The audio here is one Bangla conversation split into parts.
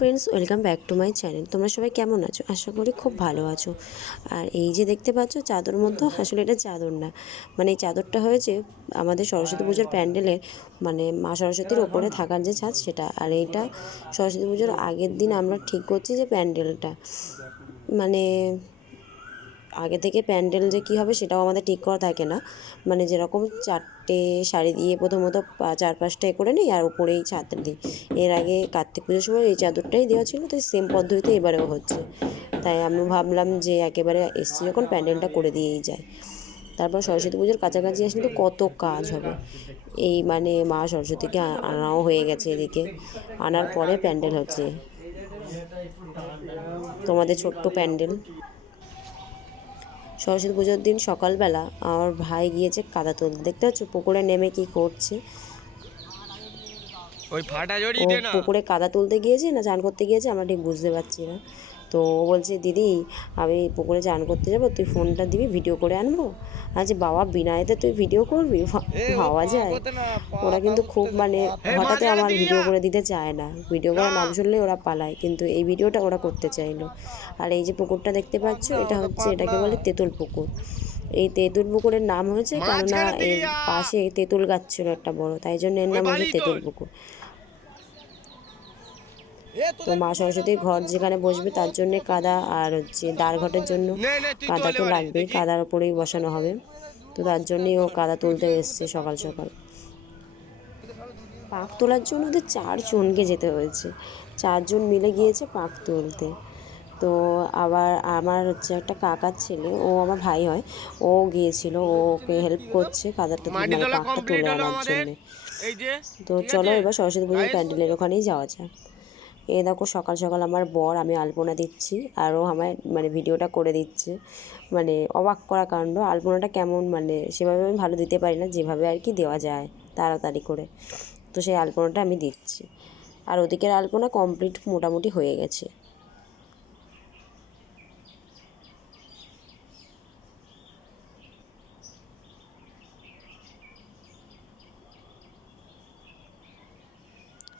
Friends welcome back to my channel তোমরা সবাই কেমন আছো? আশা করি খুব ভালো আছো। আর এই যে দেখতে পাচ্ছ, চাদর মধ্যে আসলে এটা চাদর না। মানে এই চাদরটা হয়েছে আমাদের সরস্বতী পুজোর প্যান্ডেলের মানে মা সরস্বতীর ওপরে থাকার যে ছাদ সেটা। আর এইটা সরস্বতী পুজোর আগের দিন আমরা ঠিক করছি যে প্যান্ডেলটা। মানে আগে থেকে প্যান্ডেল যে কী হবে সেটাও আমাদের ঠিক করা থাকে না। মানে যেরকম চারটে শাড়ি দিয়ে প্রথমত চার পাঁচটা করে নিই আর উপরেই চাদর দিই। এর আগে কার্তিক পুজোর সময় এই চাদরটাই দেওয়া ছিল তো সেম পদ্ধতিতে এবারেও হচ্ছে। তাই আমি ভাবলাম যে একেবারে এসছি যখন প্যান্ডেলটা করে দিয়েই যায়। তারপর সরস্বতী পুজোর কাছাকাছি আসলে তো কত কাজ হবে। এই মানে মা সরস্বতীকে আনাও হয়ে গেছে এদিকে। আনার পরে প্যান্ডেল হচ্ছে। তোমাদের ছোট্ট প্যান্ডেল। সরস্বতী পুজোর দিন সকালবেলা আমার ভাই গিয়েছে কাদা তুলতে। দেখতে পাচ্ছ পুকুরে নেমে কি করছে? ওই ফাটা জড়ি পুকুরে কাদা তুলতে গিয়েছে না চান করতে গিয়েছে আমরা ঠিক বুঝতে পারছি না। তো ও বলছে দিদি আমি পুকুরে চান করতে যাব তুই ফোনটা দিবি ভিডিও করে আনব। আচ্ছা বাবা বিনা এতে তুই ভিডিও করবি? ভাবা যায়। ওরা কিন্তু খুব মানে হঠাৎ আমার ভিডিও করে দিতে চায় না। ভিডিও করার নাম শুনলে ওরা পালায় কিন্তু এই ভিডিওটা ওরা করতে চাইলো। আর এই যে পুকুরটা দেখতে পাচ্ছ এটা হচ্ছে এটাকে বলে তেঁতুল পুকুর। এই তেঁতুল পুকুরের নাম হয়েছে কেননা এর পাশে তেঁতুল গাছ ছিল একটা বড় তাই জন্য এর নাম হচ্ছে তেঁতুল পুকুর। তো মা সরস্বতীর ঘর যেখানে বসবে তার জন্য কাদা আর হচ্ছে দ্বার ঘটের জন্য কাদা তো লাগবেই কাদার ওপরেই বসানো হবে। তো তার জন্যই ও কাদা তুলতে এসছে সকাল সকাল। পাক তোলার জন্য ওদের চারজনকে যেতে হয়েছে। চারজন মিলে গিয়েছে পাক তুলতে। তো আবার আমার হচ্ছে একটা কাকার ছেলে ও আমার ভাই হয় ও গিয়েছিল ও ওকে হেল্প করছে কাদাটা মাটি মানে পাকটা তুলে আনার জন্যে। তো চলো এবার সরস্বতী পুজোর প্যান্ডেলের ওখানেই যাওয়া যাক। এ দেখো সকাল সকাল আমার বর আমি আলপনা দিচ্ছি আরও আমার মানে ভিডিওটা করে দিচ্ছে। মানে অবাক করা কাণ্ড, আলপনাটা কেমন মানে সেভাবে আমি ভালো দিতে পারি না, যেভাবে আর কি দেওয়া যায় তাড়াতাড়ি করে। তো সেই আলপনাটা আমি দিচ্ছি। আর ওদিকের আলপনা কমপ্লিট মোটামুটি হয়ে গেছে।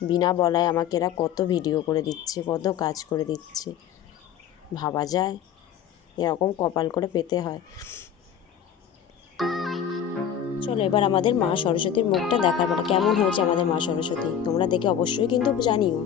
বিনা বলায় আমাকে এরা কত ভিডিও করে দিচ্ছে, কত কাজ করে দিচ্ছে। ভাবা যায়, এরকম কপাল করে পেতে হয়। চলো এবার আমাদের মা সরস্বতীর মুখটা দেখার পালা কেমন হয়েছে আমাদের মা সরস্বতী? তোমরা দেখে অবশ্যই কিন্তু জানিও।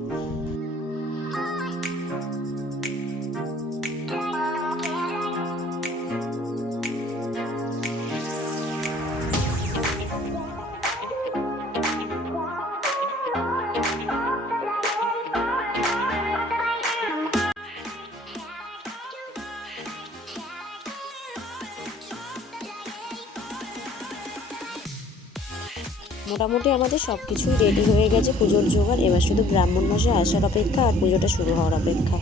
মোটামুটি আমাদের সব কিছুই রেডি হয়ে গেছে পুজোর জোগাড়। এবার শুধু ব্রাহ্মণ মশাই আসার অপেক্ষা আর পুজোটা শুরু হওয়ার অপেক্ষা।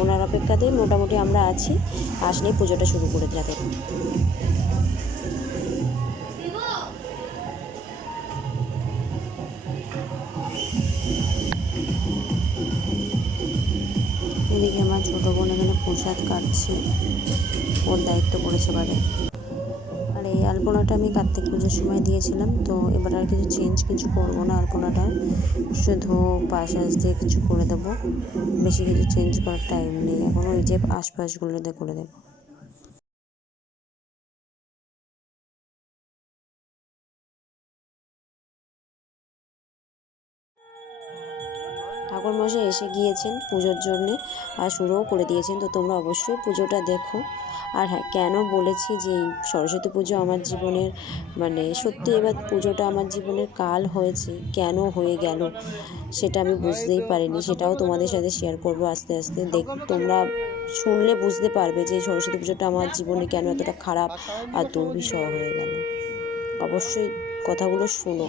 ওনার অপেক্ষাতেই মোটামুটি আমরা আছি। আসলেই পুজোটা শুরু করে যাবে এদিকে আমার ছোটো বোন এখানে প্রসাদ কাটছে। ওর দায়িত্ব পড়েছে বাড়ি আলপনাটা আমি কার্তিক পুজোর সময় দিয়েছিলাম, তো এবার আর কিছু চেঞ্জ কিছু করব না আলপনাটা। শুধু পাশাশ দিয়ে কিছু করে দেবো। বেশি কিছু চেঞ্জ করার টাইম নেই। এখন ওই যে আশপাশগুলোতে করে দেবো। ঠাকুর ঠাকুরমশাই এসে গিয়েছেন পুজোর জন্যে আর শুরুও করে দিয়েছেন, তো তোমরা অবশ্যই পুজোটা দেখো। আর হ্যাঁ কেন বলেছি যে সরস্বতী পুজো আমার জীবনের মানে সত্যি এবার পুজোটা আমার জীবনের কাল হয়েছে, কেন হয়ে গেল সেটা আমি বুঝতেই পারিনি, সেটাও তোমাদের সাথে শেয়ার করব আস্তে আস্তে। দেখ, তোমরা শুনলে বুঝতে পারবে যে সরস্বতী পুজোটা আমার জীবনে কেন এতটা খারাপ আর দুর্বিষহ হয়ে গেল। অবশ্যই কথাগুলো শোনো।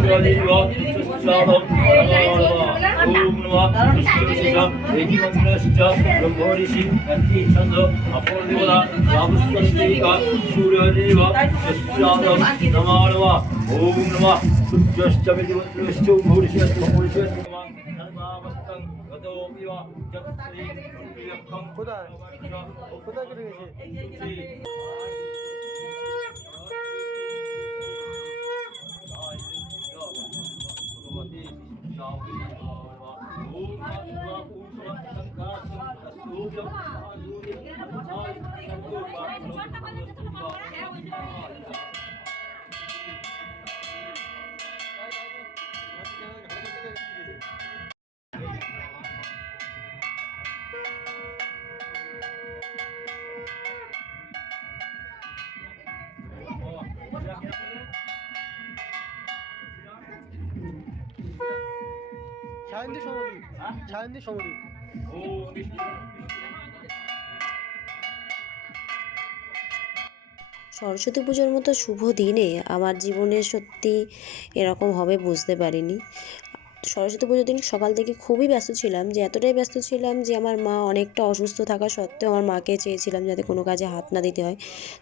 আনন্দিত ওম কৃষ্ণ ওম কৃষ্ণ ওম কৃষ্ণ ওম তদ্বিষ্ণু পরম্পরা সামস্তি বাসুদেব সস্যাদো ওম সূর্যশ্চ জীবশ্চ ভগবতী সরস্বতী পুজোর মতো শুভ দিনে আমার জীবনে সত্যি এরকম হবে বুঝতে পারিনি। সরস্বতী পুজোর দিন সকাল থেকে খুবই ব্যস্ত ছিলাম, যে এতটাই ব্যস্ত ছিলাম যে আমার মা অনেকটা অসুস্থ থাকা সত্ত্বেও আমার মাকে চেয়েছিলাম যাতে কোনো কাজে হাত না দিতে হয়।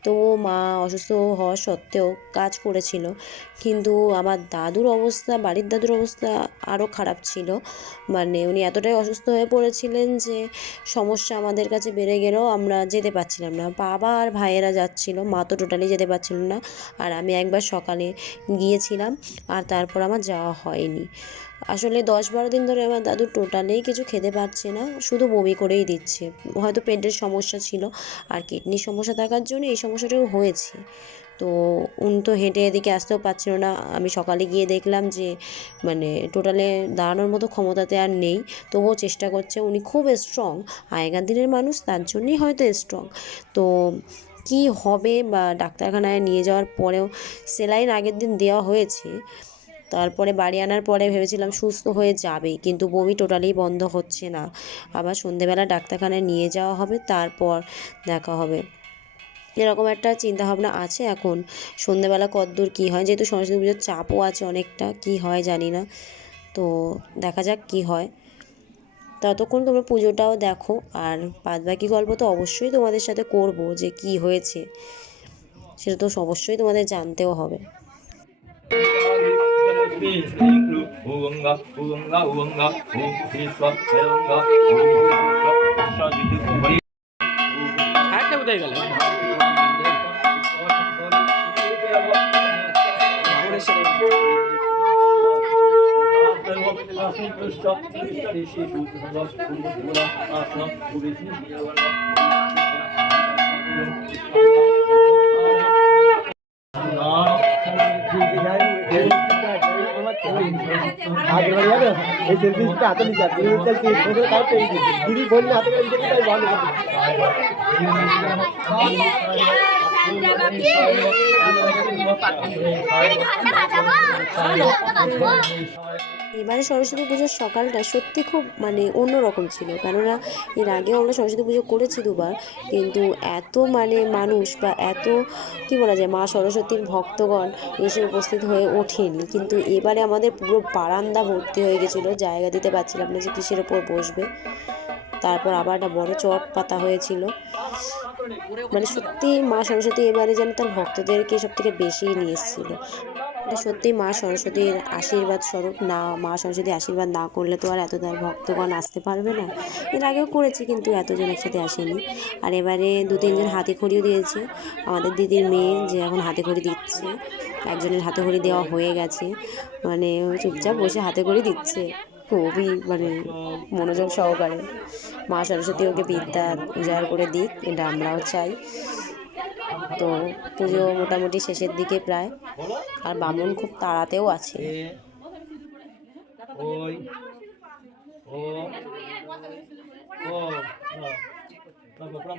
তো মা অসুস্থ হওয়া সত্ত্বেও কাজ করেছিল, কিন্তু আমার দাদুর অবস্থা, বাড়ির দাদুর অবস্থা আরও খারাপ ছিল। মানে উনি এতটাই অসুস্থ হয়ে পড়েছিলেন যে সমস্যা আমাদের কাছে বেড়ে গেলেও আমরা যেতে পারছিলাম না। বাবা আর ভাইয়েরা যাচ্ছিল, মা তো টোটালি যেতে পারছিল না, আর আমি একবার সকালে গিয়েছিলাম, আর তারপর আমার যাওয়া হয়নি। আসলে দশ বারো দিন ধরে আমার দাদু টোটালি কিছু খেতে পারছে না, শুধু বমি করেই দিচ্ছে। হয়তো পেটের সমস্যা ছিল আর কিডনির সমস্যা থাকার জন্য এই সমস্যাটাও হয়েছে। তো উনি তো হেঁটে এদিকে আসতেও পারছিল না। আমি সকালে গিয়ে দেখলাম যে মানে টোটালে দাঁড়ানোর মতো ক্ষমতাতে আর নেই। তবুও চেষ্টা করছে উনি খুব স্ট্রং আগেকার দিনের মানুষ তার জন্যই হয়তো স্ট্রং তো কি হবে বা ডাক্তারখানায় নিয়ে যাওয়ার পরেও সেলাইন আগের দিন দেওয়া হয়েছে। তারপরে বাড়ি আনার পরে ভেবেছিলাম সুস্থ হয়ে যাবে, কিন্তু বমি টোটালি বন্ধ হচ্ছে না। আবার সন্ধেবেলা ডাক্তারখানায় নিয়ে যাওয়া হবে, তারপর দেখা হবে। এরকম একটা চিন্তাভাবনা আছে এখন। সন্ধেবেলা কদ্দূর কী হয়? যেহেতু সরস্বতী পুজোর চাপও আছে অনেকটা, কী হয় জানি না। তো দেখা যাক কী হয়। ততক্ষণ তোমরা পুজোটাও দেখো, আর বাদ বাকি গল্প তো অবশ্যই তোমাদের সাথে করব যে কি হয়েছে। সেটা তো অবশ্যই তোমাদের জানতেও হবে। ஸ்ரீ கிரு உவங்கா உவங்கா உவங்கா ஓம் ஸ்ரீ Thank you. आगे बढ़िया ना ये सेल्फी पे हाथ नहीं जाती। है। चल से फ़ोटो का पेन दीदी, फ़ोन में हाथ कर इनके काय वाल এবারে সরস্বতী পুজোর সকালটা সত্যি খুব মানে অন্যরকম ছিল। কেননা এর আগেও আমরা সরস্বতী পুজো করেছি দুবার, কিন্তু এত মানে মানুষ বা এত কি বলা যায়, মা সরস্বতীর ভক্তগণ এসে উপস্থিত হয়ে ওঠেনি। কিন্তু এবারে আমাদের পুরো বারান্দা ভর্তি হয়ে গেছিল। জায়গা দিতে পারছিলাম না যে কিসের ওপর বসবে। তারপর আবার একটা বড় চট পাতা হয়েছিল। মানে সত্যি মা সরস্বতী এবারে যেন তার ভক্তদেরকে সব থেকে বেশি নিয়ে এসেছিল। এটা সত্যি মা সরস্বতীর আশীর্বাদ স্বরূপ না, মা সরস্বতী আশীর্বাদ না করলে তো আর এত তার ভক্তগণ আসতে পারবে না। এর আগেও করেছি কিন্তু এতজন একসাথে আসেনি। আর এবারে দু তিনজন হাতে খড়িও দিয়েছে। আমাদের দিদির মেয়ে যে এখন হাতে খড়ি দিচ্ছে, একজনের হাতে খড়ি দেওয়া হয়ে গেছে। মানে চুপচাপ বসে হাতে খড়ি দিচ্ছে। খুবই মানে মনোযোগ সহকারে মা সরস্বতী ওকে বিদ্যা উজাড় করে দিক এটা আমরাও চাই তো পুজো মোটামুটি শেষের দিকে প্রায় আর বামুন খুব তাড়াতেও আছে প্রণাম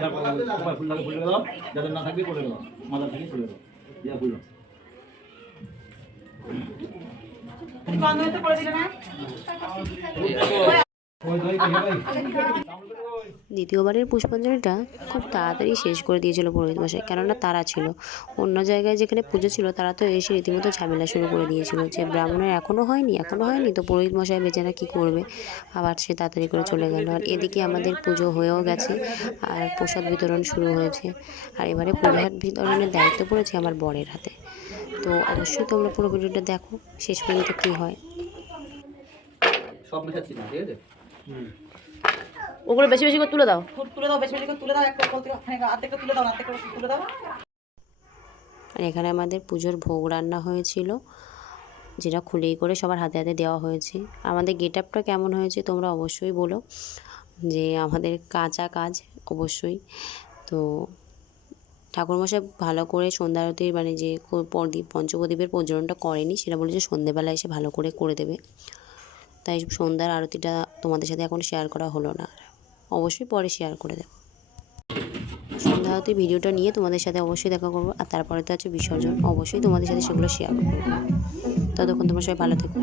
তোমার ফুল দাও যাদের না থাকবে করে দাও মাথা থেকে ফুলে দাও ইয়া ফুল দাও। দ্বিতীয়বারের পুষ্পাঞ্জলিটা খুব তাড়াতাড়ি শেষ করে দিয়েছিল পুরোহিত মশাই কেননা তারা ছিল। অন্য জায়গায় যেখানে পুজো ছিল তারা তো এসে রীতিমতো ঝামেলা শুরু করে দিয়েছিল যে ব্রাহ্মণের এখনও হয়নি এখনও হয়নি তো পুরোহিত মশাই বেচারা কী করবে? আবার সে তাড়াতাড়ি করে চলে গেল। আর এদিকে আমাদের পুজো হয়েও গেছে আর প্রসাদ বিতরণ শুরু হয়েছে আর এবারে প্রসাদ বিতরণের দায়িত্ব পড়েছে আমার বরের হাতে। তো অবশ্যই তোমরা পুরো ভিডিওটা দেখো শেষ পর্যন্ত কী হয়। সব মেশাচ্ছি না ঠিক আছে? ওগুলো বেশি বেশি করে তুলে দাও। তুলে দাও বেশি বেশি করে তুলে দাও একটা বলতে তুলে দাও তুলে দাও। আর এখানে আমাদের পুজোর ভোগ রান্না হয়েছিল যেটা খুলেই করে সবার হাতে হাতে দেওয়া হয়েছে। আমাদের গেট আপটা কেমন হয়েছে তোমরা অবশ্যই বলো যে আমাদের কাঁচা কাজ অবশ্যই। তো ঠাকুরমশাই ভালো করে সন্ধ্যা আরতির মানে যে প্রদীপ পঞ্চপ্রদীপের প্রজ্বলনটা করেনি সেটা বলেছে সন্ধেবেলা এসে ভালো করে করে দেবে। তাই সন্ধ্যার আরতিটা তোমাদের সাথে এখন শেয়ার করা হলো না। আর অবশ্যই পরে শেয়ার করে দেবো। সন্ধ্যা হতে ভিডিওটা নিয়ে তোমাদের সাথে অবশ্যই দেখা করব, আর তারপরে তো আছে বিসর্জন, অবশ্যই তোমাদের সাথে সেগুলো শেয়ার করব। ততক্ষণ তোমার সবাই ভালো থেকো।